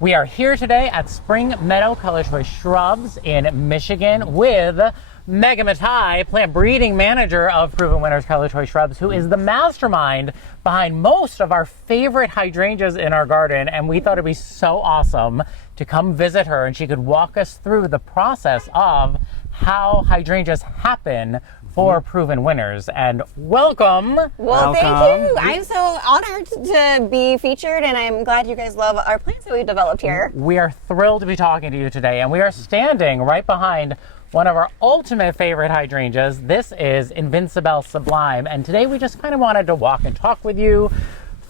We are here today at Spring Meadow ColorChoice Shrubs in Michigan with Megan Mathey, plant breeding manager of Proven Winners ColorChoice Shrubs, who is the mastermind behind most of our favorite hydrangeas in our garden. And we thought it'd be so awesome to come visit her and she could walk us through the process of how hydrangeas happen for Proven Winners. And welcome. Well, thank you. I'm so honored to be featured, and I'm glad you guys love our plants that we've developed here. We are thrilled to be talking to you today, and we are standing right behind one of our ultimate favorite hydrangeas. This is Invincibelle Sublime, and today we just kind of wanted to walk and talk with you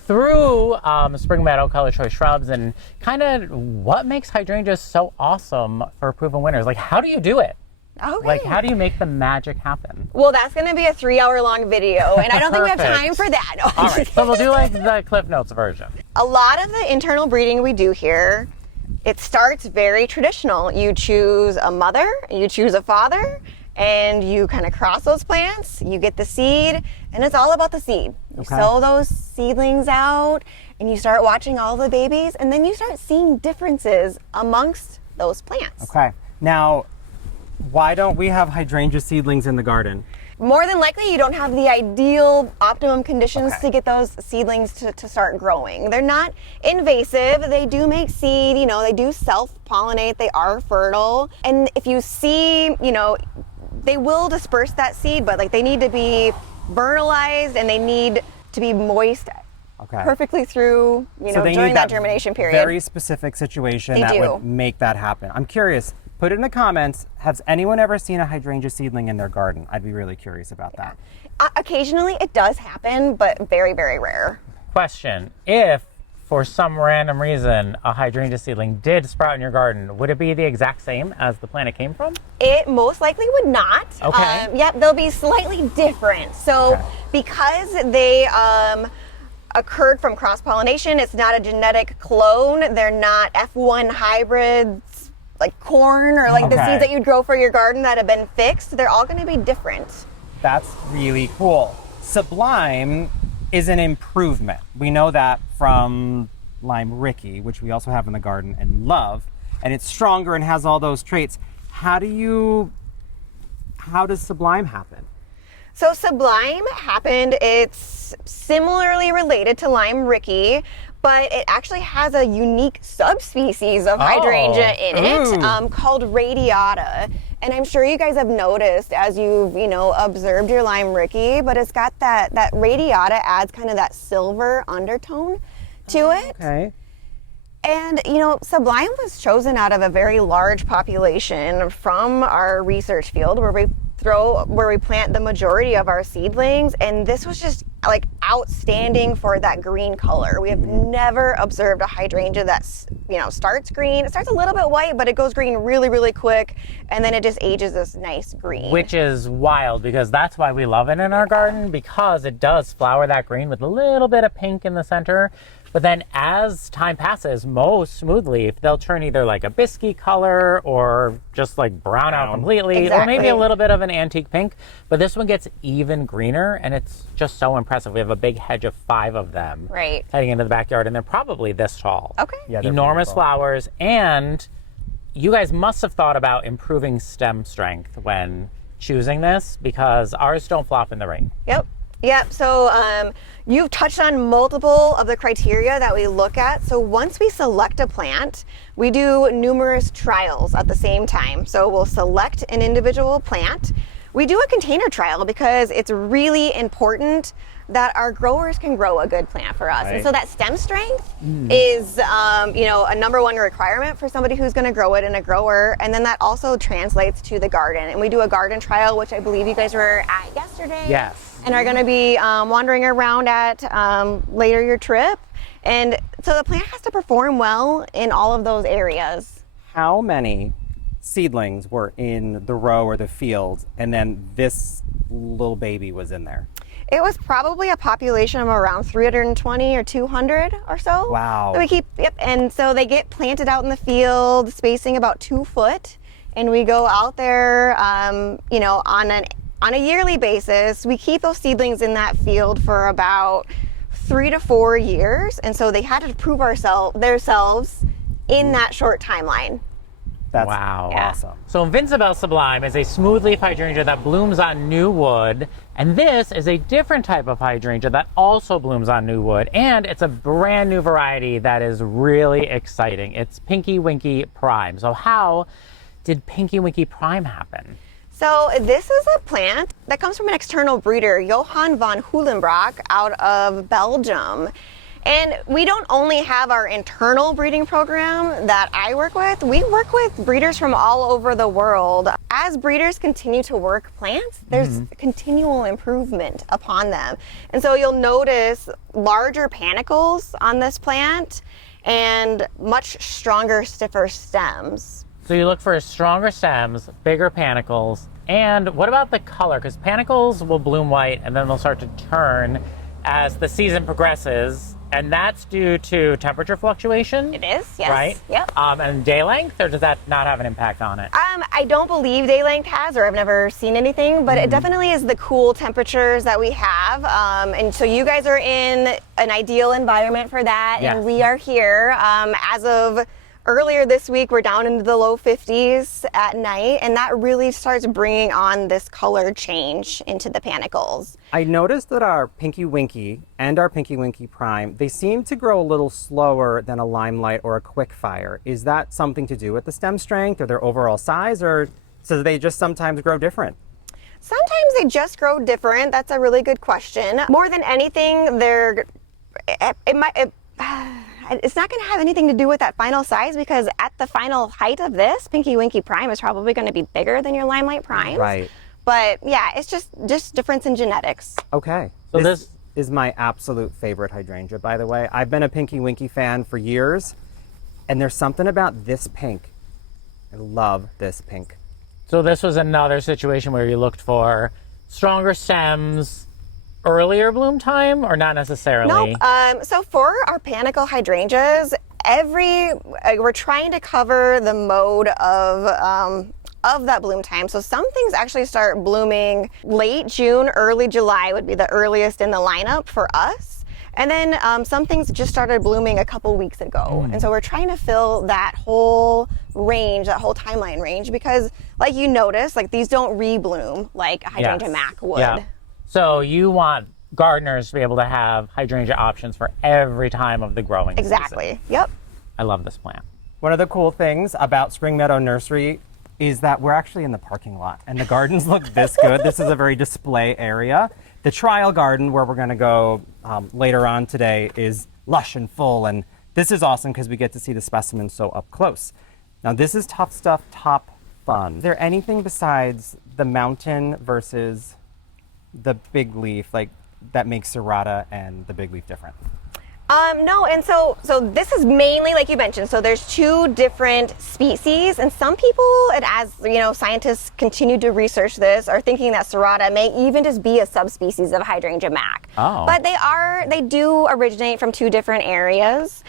through Spring Meadow ColorChoice Shrubs and kind of what makes hydrangeas so awesome for Proven Winners. Like, how do you do it? Okay. Like, how do you make the magic happen? Well, that's going to be a 3-hour-long video, and I don't think we have time for that. No, all right, so we'll do like the Cliff Notes version. A lot of the internal breeding we do here, it starts very traditional. You choose a mother, you choose a father, and you kind of cross those plants, you get the seed, and it's all about the seed. You sow those seedlings out, and you start watching all the babies, and then you start seeing differences amongst those plants. Okay, now, why don't we have hydrangea seedlings in the garden? More than likely, you don't have the ideal optimum conditions to get those seedlings to start growing. They're not invasive. They do make seed, you know, they do self-pollinate. They are fertile. And if you see, you know, they will disperse that seed, but like they need to be vernalized and they need to be moist perfectly through, you know, during that germination period. Very specific situation that would make that happen. I'm curious. Put it in the comments, has anyone ever seen a hydrangea seedling in their garden? I'd be really curious about that. Occasionally it does happen, but very, very rare. Question, if for some random reason a hydrangea seedling did sprout in your garden, would it be the exact same as the plant it came from? It most likely would not. Okay. Yep, they'll be slightly different. So because they occurred from cross-pollination, it's not a genetic clone, they're not F1 hybrids, like corn or like the seeds that you'd grow for your garden that have been fixed. They're all going to be different. That's really cool. Sublime is an improvement. We know that from Lime Ricky, which we also have in the garden and love, and it's stronger and has all those traits. How does Sublime happen? So Sublime happened, it's similarly related to Lime Ricky, but it actually has a unique subspecies of hydrangea in it called radiata. And I'm sure you guys have noticed as you've, you know, observed your Lime Ricky, but it's got that radiata adds kind of that silver undertone to it. Okay. And, you know, Sublime was chosen out of a very large population from our research field where we plant the majority of our seedlings, and this was just like outstanding for that green color. We have never observed a hydrangea that's, you know, starts green. It starts a little bit white, but it goes green really, really quick, and then it just ages this nice green. Which is wild because that's why we love it in our garden, because it does flower that green with a little bit of pink in the center. But then as time passes, most smoothly, they'll turn either like a biscuit color or just like brown out completely, or maybe a little bit of an antique pink. But this one gets even greener, and it's just so impressive. We have a big hedge of 5 of them heading into the backyard, and they're probably this tall. Okay. Yeah, enormous flowers, and you guys must have thought about improving stem strength when choosing this, because ours don't flop in the rain. Yep, so you've touched on multiple of the criteria that we look at. So once we select a plant, we do numerous trials at the same time. So we'll select an individual plant. We do a container trial because it's really important that our growers can grow a good plant for us. And so that stem strength is, you know, a #1 requirement for somebody who's going to grow it in a grower. And then that also translates to the garden. And we do a garden trial, which I believe you guys were at yesterday. Yes. And are going to be wandering around at later your trip. And so the plant has to perform well in all of those areas. How many seedlings were in the row or the field, and then this little baby was in there? It was probably a population of around 320 or 200 or so. Wow. So we keep, and so they get planted out in the field, spacing about 2 foot, and we go out there, you know, on a yearly basis. We keep those seedlings in that field for about 3 to 4 years, and so they had to prove themselves in that short timeline. That's Wow. awesome. So Invincibelle Sublime is a smooth leaf hydrangea that blooms on new wood. And this is a different type of hydrangea that also blooms on new wood. And it's a brand new variety that is really exciting. It's Pinky Winky Prime. So how did Pinky Winky Prime happen? So this is a plant that comes from an external breeder, Johan van Hulenbrock, out of Belgium. And we don't only have our internal breeding program that I work with, we work with breeders from all over the world. As breeders continue to work plants, there's continual improvement upon them. And so you'll notice larger panicles on this plant and much stronger, stiffer stems. So you look for stronger stems, bigger panicles, and what about the color? Because panicles will bloom white and then they'll start to turn as the season progresses. And that's due to temperature fluctuation? It is, yes. Right? Yep. And day length, or does that not have an impact on it? I don't believe day length has, or I've never seen anything, but it definitely is the cool temperatures that we have. And so you guys are in an ideal environment for that, Yes. and we are here. As of earlier this week, we're down into the low 50s at night, and that really starts bringing on this color change into the panicles. I noticed that our Pinky Winky and our Pinky Winky Prime, they seem to grow a little slower than a Limelight or a Quickfire. Is that something to do with the stem strength or their overall size, or so they just sometimes grow different? Sometimes they just grow different. That's a really good question. More than anything, it's not going to have anything to do with that final size, because at the final height of this, Pinky Winky Prime is probably going to be bigger than your Limelight Prime. Right. But yeah, it's just difference in genetics. Okay. So this is my absolute favorite hydrangea, by the way. I've been a Pinky Winky fan for years, and there's something about this pink. I love this pink. So this was another situation where you looked for stronger stems, earlier bloom time, or not necessarily? Nope. So for our panicle hydrangeas, we're trying to cover the mode of that bloom time. So some things actually start blooming late June, early July would be the earliest in the lineup for us. And then some things just started blooming a couple weeks ago. And so we're trying to fill that whole range, that whole timeline range, because like you notice, like these don't rebloom like a hydrangea mac would. Yeah. So you want gardeners to be able to have hydrangea options for every time of the growing season. Exactly. Yep. I love this plant. One of the cool things about Spring Meadow Nursery is that we're actually in the parking lot, and the gardens look this good. This is a very display area. The trial garden, where we're going to go later on today, is lush and full, and this is awesome because we get to see the specimens so up close. Now, this is Tuff Stuff Top Fun. Is there anything besides the mountain versus the big leaf, like that makes Serrata and the big leaf different? No, and so this is mainly, like you mentioned, so there's two different species, and some people, and as you know, scientists continue to research this, are thinking that Serrata may even just be a subspecies of hydrangea mac. Oh. But they do originate from two different areas.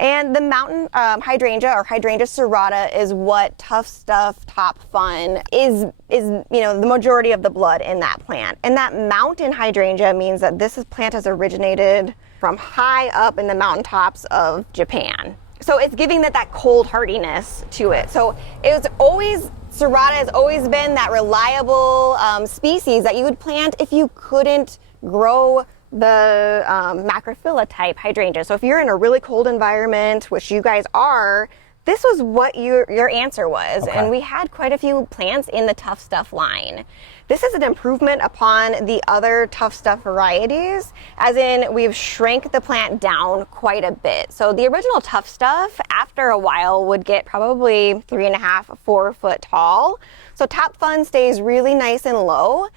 And the mountain hydrangea, or hydrangea serrata, is what Tuff Stuff Top Fun is, you know, the majority of the blood in that plant. And that mountain hydrangea means that this plant has originated from high up in the mountaintops of Japan. So it's giving that cold hardiness to it. So serrata has always been that reliable species that you would plant if you couldn't grow the macrophylla type hydrangea. So if you're in a really cold environment, which you guys are, this was what your answer was. Okay. And we had quite a few plants in the Tuff Stuff line. This is an improvement upon the other Tuff Stuff varieties, as in we've shrank the plant down quite a bit. So the original Tuff Stuff, after a while, would get probably 3.5, 4 foot tall. So Top Fun stays really nice and low.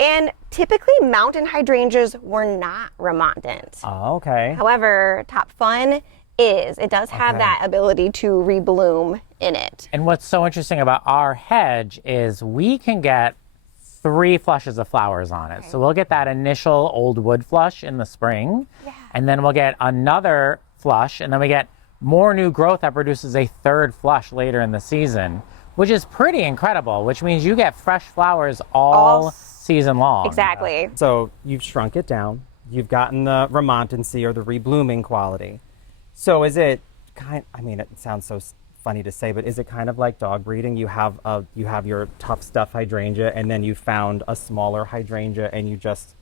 And typically mountain hydrangeas were not remontant. Oh, okay. However, Top Fun is. It does have that ability to rebloom in it. And what's so interesting about our hedge is we can get 3 flushes of flowers on it. So we'll get that initial old wood flush in the spring, and then we'll get another flush, and then we get more new growth that produces a 3rd flush later in the season, which is pretty incredible, which means you get fresh flowers all season long. Exactly. So you've shrunk it down. You've gotten the remontancy or the reblooming quality. So is it I mean, it sounds so funny to say, but is it kind of like dog breeding? You have your Tuff Stuff hydrangea, and then you found a smaller hydrangea, and you just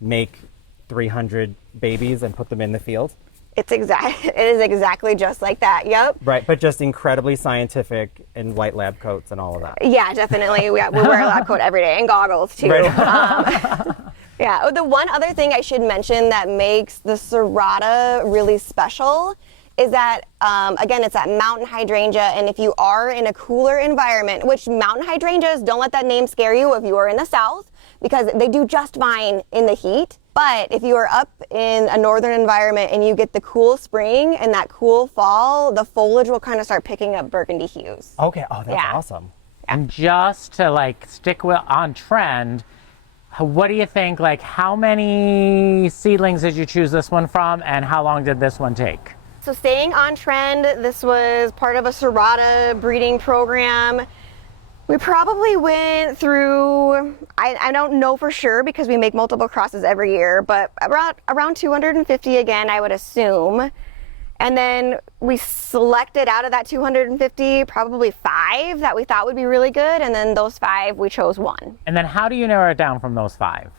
make 300 babies and put them in the field? It is exactly just like that. Yep. Right, but just incredibly scientific and white lab coats and all of that. Yeah, definitely. We wear a lab coat every day and goggles too. Right. Yeah. Oh, the one other thing I should mention that makes the Serrata really special is that, again, it's that mountain hydrangea. And if you are in a cooler environment, which mountain hydrangeas, don't let that name scare you if you are in the south, because they do just fine in the heat. But if you are up in a northern environment and you get the cool spring and that cool fall, the foliage will kind of start picking up burgundy hues. Okay. Oh, that's Yeah. awesome. And just to like stick on trend, what do you think? Like, how many seedlings did you choose this one from, and how long did this one take? So staying on trend, this was part of a Serrata breeding program. We probably went through, I don't know for sure because we make multiple crosses every year, but around 250 again, I would assume. And then we selected out of that 250, probably 5 that we thought would be really good. And then those 5, we chose 1. And then how do you narrow it down from those 5?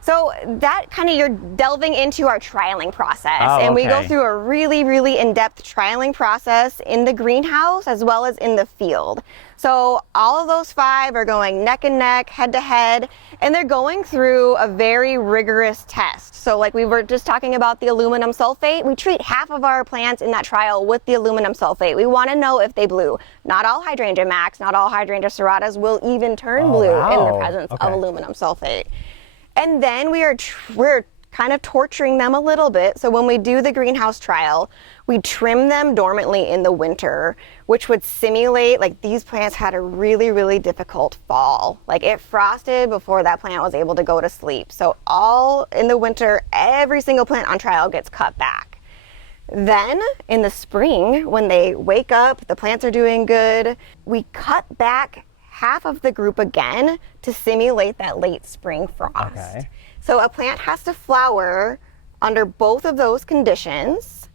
So that kind of, you're delving into our trialing process. Oh, and we go okay. through a really, really in-depth trialing process in the greenhouse as well as in the field. So all of those 5 are going neck and neck, head to head, and they're going through a very rigorous test. So like we were just talking about the aluminum sulfate, we treat half of our plants in that trial with the aluminum sulfate. We want to know if they blew. Not all hydrangea max, not all hydrangea serratas will even turn blue in the presence of aluminum sulfate. And then we're kind of torturing them a little bit. So when we do the greenhouse trial, we trim them dormantly in the winter, which would simulate, like these plants had a really, really difficult fall. Like it frosted before that plant was able to go to sleep. So all in the winter, every single plant on trial gets cut back. Then in the spring, when they wake up, the plants are doing good, we cut back half of the group again to simulate that late spring frost. Okay. So a plant has to flower under both of those conditions,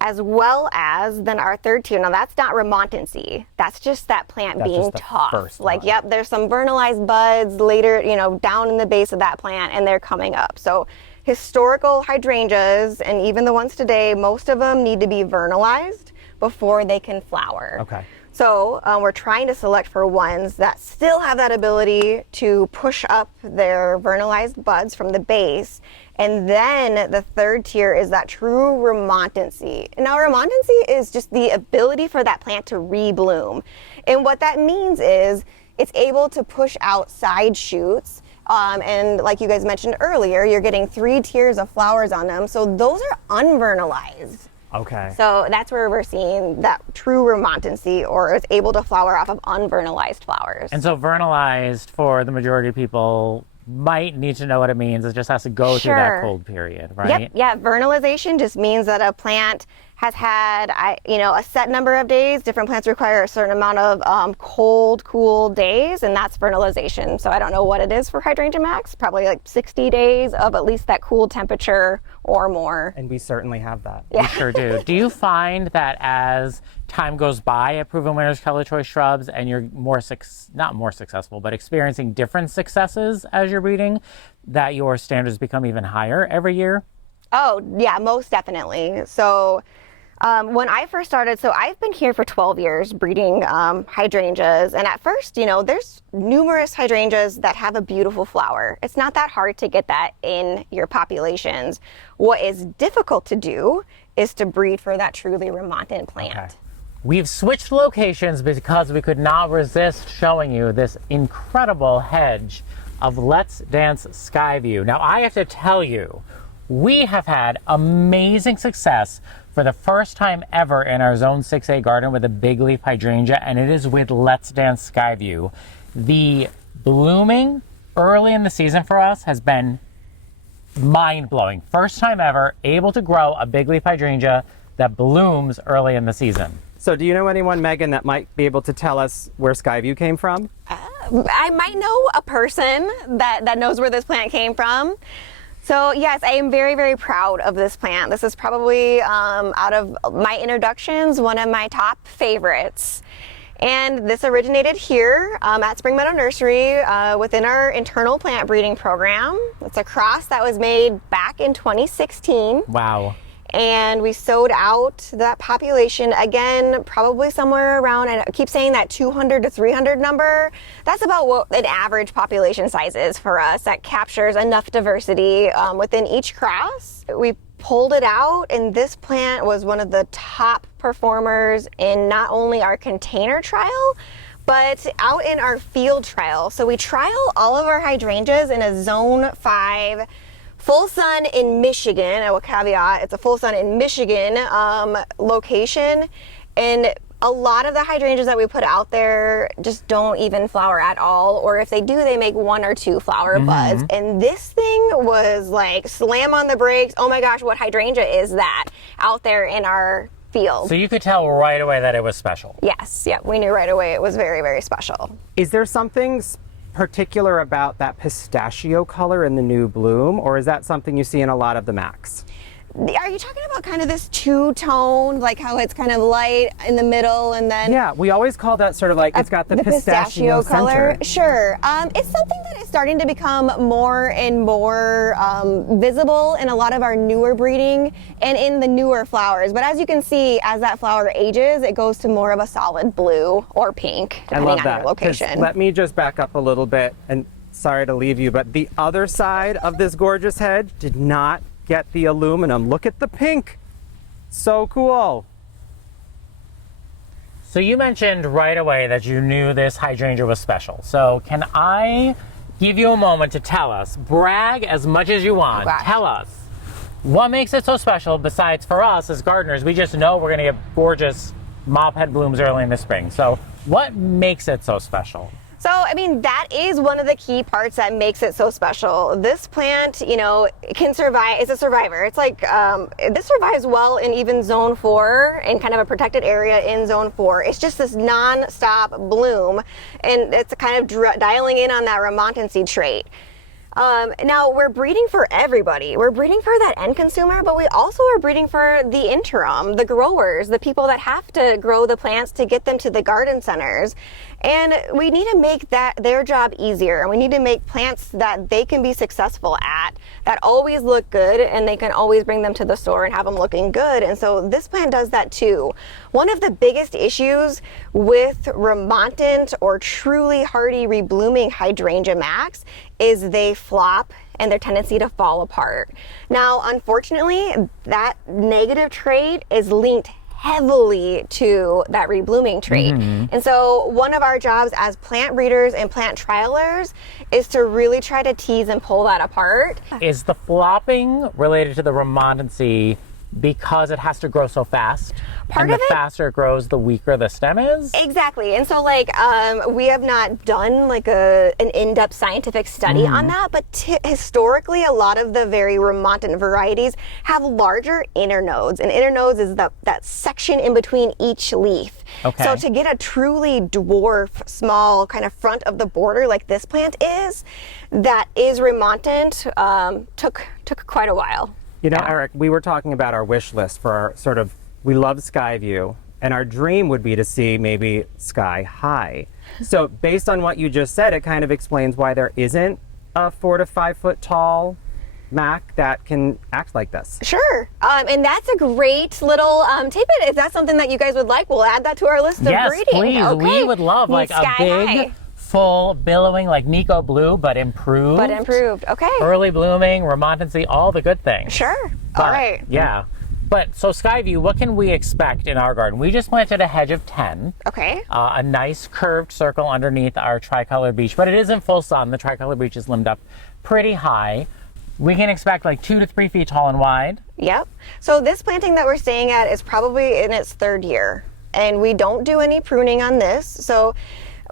as well as then our third tier. Now that's not remontancy. That's just that plant That's being just the tough. first Like, one. yep, there's some vernalized buds later, down in the base of that plant, and they're coming up. So historical hydrangeas, and even the ones today, most of them need to be vernalized before they can flower. Okay. So we're trying to select for ones that still have that ability to push up their vernalized buds from the base. And then the third tier is that true remontancy. Now remontancy is just the ability for that plant to rebloom. And what that means is it's able to push out side shoots. And like you guys mentioned earlier, you're getting 3 tiers of flowers on them. So those are unvernalized. Okay. So that's where we're seeing that true remontancy, or it's able to flower off of unvernalized flowers. And so vernalized, for the majority of people, might need to know what it means. It just has to go through that cold period, right? Yep. Yeah. Vernalization just means that a plant has had, a set number of days. Different plants require a certain amount of cold, cool days, and that's vernalization. So I don't know what it is for hydrangea max. Probably like 60 days of at least that cool temperature or more. And we certainly have that. We sure do. Do you find that as time goes by at Proven Winners ColorChoice Shrubs and you're not more successful, but experiencing different successes as you're breeding, that your standards become even higher every year? Oh, yeah, most definitely. So when I first started, so I've been here for 12 years breeding hydrangeas. And at first, there's numerous hydrangeas that have a beautiful flower. It's not that hard to get that in your populations. What is difficult to do is to breed for that truly remontant plant. Okay. We've switched locations because we could not resist showing you this incredible hedge of Let's Dance Skyview. Now, I have to tell you, we have had amazing success for the first time ever in our Zone 6A garden with a big leaf hydrangea, and it is with Let's Dance Skyview. The blooming early in the season for us has been mind-blowing. First time ever able to grow a big leaf hydrangea that blooms early in the season. So do you know anyone, Megan, that might be able to tell us where Skyview came from? I might know a person that knows where this plant came from. So yes, I am very, very proud of this plant. This is probably, out of my introductions, one of my top favorites. And this originated here at Spring Meadow Nursery within our internal plant breeding program. It's a cross that was made back in 2016. Wow. And we sowed out that population, again, probably somewhere around, I keep saying that 200 to 300 number. That's about what an average population size is for us. That captures enough diversity within each cross. We pulled it out, and this plant was one of the top performers in not only our container trial, but out in our field trial. So we trial all of our hydrangeas in a zone 5 full sun in Michigan. I will caveat, it's a full sun in Michigan location. And a lot of the hydrangeas that we put out there just don't even flower at all. Or if they do, they make 1 or 2 flower buds. And this thing was like slam on the brakes. Oh my gosh, what hydrangea is that out there in our field? So you could tell right away that it was special. Yes, yeah, we knew right away it was very, very special. Is there something particular about that pistachio color in the new bloom, or is that something you see in a lot of the Macs? Are you talking about kind of this two-tone, like how it's kind of light in the middle and then... Yeah, we always call that sort of like, it's got the pistachio color. center. Sure. It's something that is starting to become more and more visible in a lot of our newer breeding and in the newer flowers. But as you can see, as that flower ages, it goes to more of a solid blue or pink, depending on your 'Cause location. let me just back up a little bit, and sorry to leave you, but the other side of this gorgeous hedge did not get the aluminum. Look at the pink. So cool. So you mentioned right away that you knew this hydrangea was special. So can I give you a moment to tell us, brag as much as you want, gosh. tell us what makes it so special besides for us as gardeners, we just know we're gonna get gorgeous mop head blooms early in the spring. So what makes it so special? So, I mean, that is one of the key parts that makes it so special. This plant, you know, can survive, it's a survivor. It's like, this survives well in even zone 4, in kind of a protected area in zone 4. It's just this non-stop bloom, and it's kind of dialing in on that remontancy trait. Now, we're breeding for everybody. We're breeding for that end consumer, but we also are breeding for the interim, the growers, the people that have to grow the plants to get them to the garden centers. And we need to make that their job easier, and we need to make plants that they can be successful at, that always look good, and they can always bring them to the store and have them looking good. And so this plant does that too. One of the biggest issues with remontant or truly hardy reblooming hydrangea macs is they flop and their tendency to fall apart. Now, unfortunately, that negative trait is linked heavily to that reblooming trait. And so one of our jobs as plant breeders and plant trialers is to really try to tease and pull that apart. Is the flopping related to the remontancy because it has to grow so fast? Part and of the it- faster it grows, the weaker the stem is? Exactly. And so like we have not done like an in-depth scientific study on that, but historically a lot of the very remontant varieties have larger internodes, and internodes is that section in between each leaf. Okay. So to get a truly dwarf small kind of front of the border like this plant is, that is remontant, took quite a while. You know, Eric, we were talking about our wish list for our sort of, we love sky view, and our dream would be to see maybe sky high. So based on what you just said, it kind of explains why there isn't a 4 to 5 foot tall Mac that can act like this. Sure. And that's a great little tidbit. If that's something that you guys would like, we'll add that to our list of Yes, breeding. please. Okay. We would love Need like a sky big, high, full, billowing, like Nico Blue, but improved. but improved. Okay. Early blooming, remontancy, all the good things. Sure. But, All right. Yeah. But so Skyview, what can we expect in our garden? We just planted a hedge of 10. Okay. A nice curved circle underneath our tricolor beech, but it is in full sun. The tricolor beech is limbed up pretty high. We can expect like 2 to 3 feet tall and wide. Yep. So this planting that we're staying at is probably in its 3rd year, and we don't do any pruning on this. So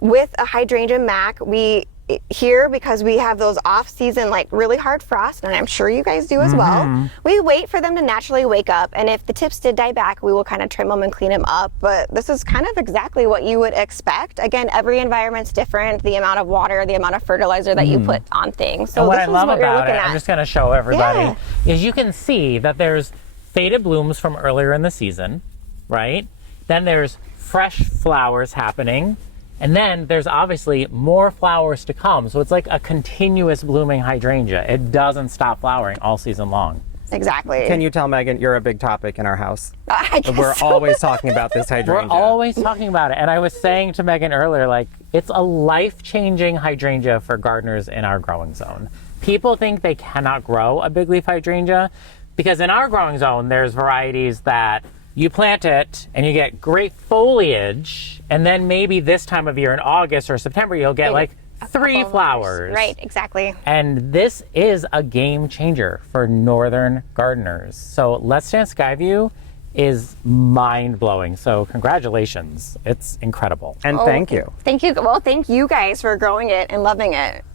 with a hydrangea mac, we here, because we have those off-season, like really hard frost, and I'm sure you guys do as well, we wait for them to naturally wake up, and if the tips did die back, we will kind of trim them and clean them up. But this is kind of exactly what you would expect. Again, every environment's different, the amount of water, the amount of fertilizer that you put on things. So and what this I is love what you're about looking it, at. I'm just going to show everybody, Yeah. is you can see that there's faded blooms from earlier in the season, right? Then there's fresh flowers happening. And then there's obviously more flowers to come. So it's like a continuous blooming hydrangea. It doesn't stop flowering all season long. Exactly. Can you tell Megan you're a big topic in our house? I guess We're so. always talking about this We're hydrangea. always talking about it. And I was saying to Megan earlier, like, it's a life-changing hydrangea for gardeners in our growing zone. People think they cannot grow a big leaf hydrangea because in our growing zone, there's varieties that you plant it and you get great foliage, and then maybe this time of year in August or September, you'll get like 3 flowers. Right, exactly. And this is a game changer for northern gardeners. So Let's Dance Skyview is mind-blowing. So congratulations. It's incredible. And thank you. Thank you. Well, thank you guys for growing it and loving it.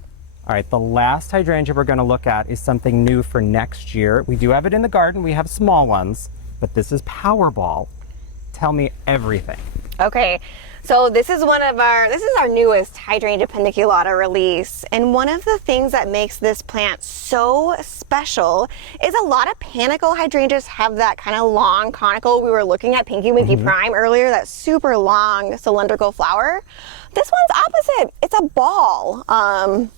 All right, the last hydrangea we're going to look at is something new for next year. We do have it in the garden. We have small ones, but this is Powerball. Tell me everything. Okay, so this is our newest hydrangea paniculata release, and one of the things that makes this plant so special is a lot of panicle hydrangeas have that kind of long conical. We were looking at Pinky Winky Prime earlier, that super long cylindrical flower. This one's opposite. It's a ball. I'm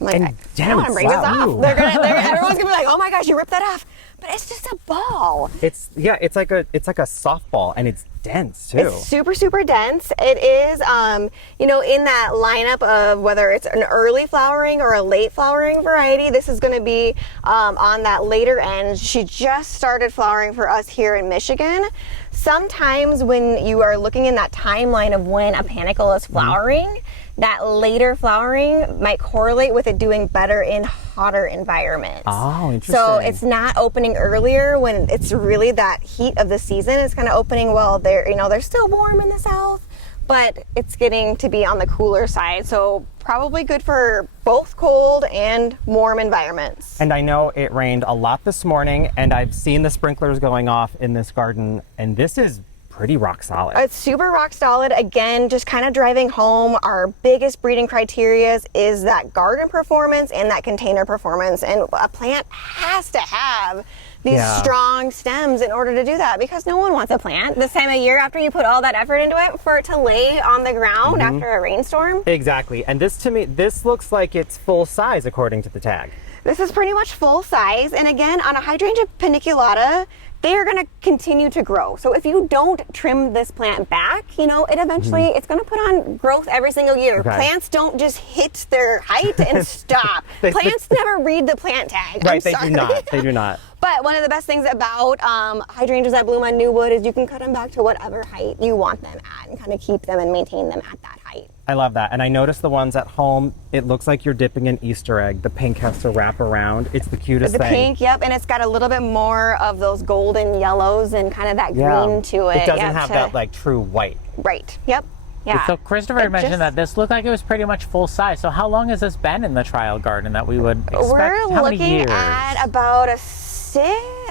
like, And I damn, don't want to it's break this loud. off. Everyone's gonna be like, oh my gosh, you ripped that off. But it's just a ball. It's like a softball, and it's dense too. It's super, super dense. It is, in that lineup of whether it's an early flowering or a late flowering variety, this is going to be on that later end. She just started flowering for us here in Michigan. Sometimes when you are looking in that timeline of when a panicle is flowering, that later flowering might correlate with it doing better in hotter environments. Oh, interesting. So it's not opening earlier when it's really that heat of the season. It's kind of opening while they're still warm in the south, but it's getting to be on the cooler side. So probably good for both cold and warm environments. And I know it rained a lot this morning, and I've seen the sprinklers going off in this garden, and this is pretty rock solid. It's super rock solid. Again, just kind of driving home our biggest breeding criteria is that garden performance and that container performance. And a plant has to have these strong stems in order to do that, because no one wants a plant this time of year after you put all that effort into it for it to lay on the ground after a rainstorm. Exactly. And this looks like it's full size according to the tag. This is pretty much full size. And again, on a hydrangea paniculata, they are going to continue to grow. So if you don't trim this plant back, it eventually, it's going to put on growth every single year. Okay. Plants don't just hit their height and stop. Plants never read the plant tag. Right, I'm they do not. They do not. But one of the best things about hydrangeas that bloom on new wood is you can cut them back to whatever height you want them at and kind of keep them and maintain them at that height. I love that. And I noticed the ones at home, it looks like you're dipping an Easter egg. The pink has to wrap around. It's the cutest The thing. pink, yep, and it's got a little bit more of those golden yellows and kind of that green to it. It doesn't Yep, have that like true white. Right, yep. Yeah. So Christopher It mentioned just- that this looked like it was pretty much full size. So how long has this been in the trial garden that we would expect? We're How many looking years? at about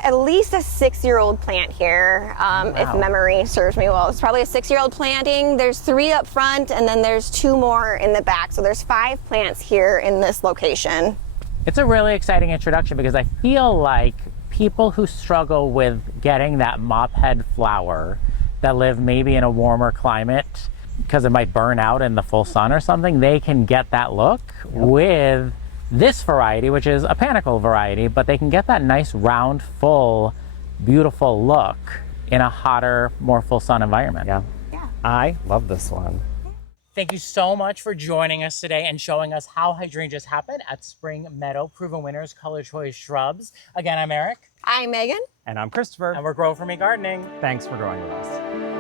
at least a 6-year-old plant here, if memory serves me well. It's probably a 6-year-old planting. There's 3 up front, and then there's 2 more in the back. So there's 5 plants here in this location. It's a really exciting introduction because I feel like people who struggle with getting that mop head flower that live maybe in a warmer climate because it might burn out in the full sun or something, they can get that look with this variety, which is a panicle variety, but they can get that nice round, full, beautiful look in a hotter, more full sun environment. Yeah. I love this one. Thank you so much for joining us today and showing us how hydrangeas happen at Spring Meadow Proven Winners ColorChoice Shrubs. Again, I'm Eric. I'm Megan. And I'm Christopher. And we're Grow For Me Gardening. Thanks for growing with us.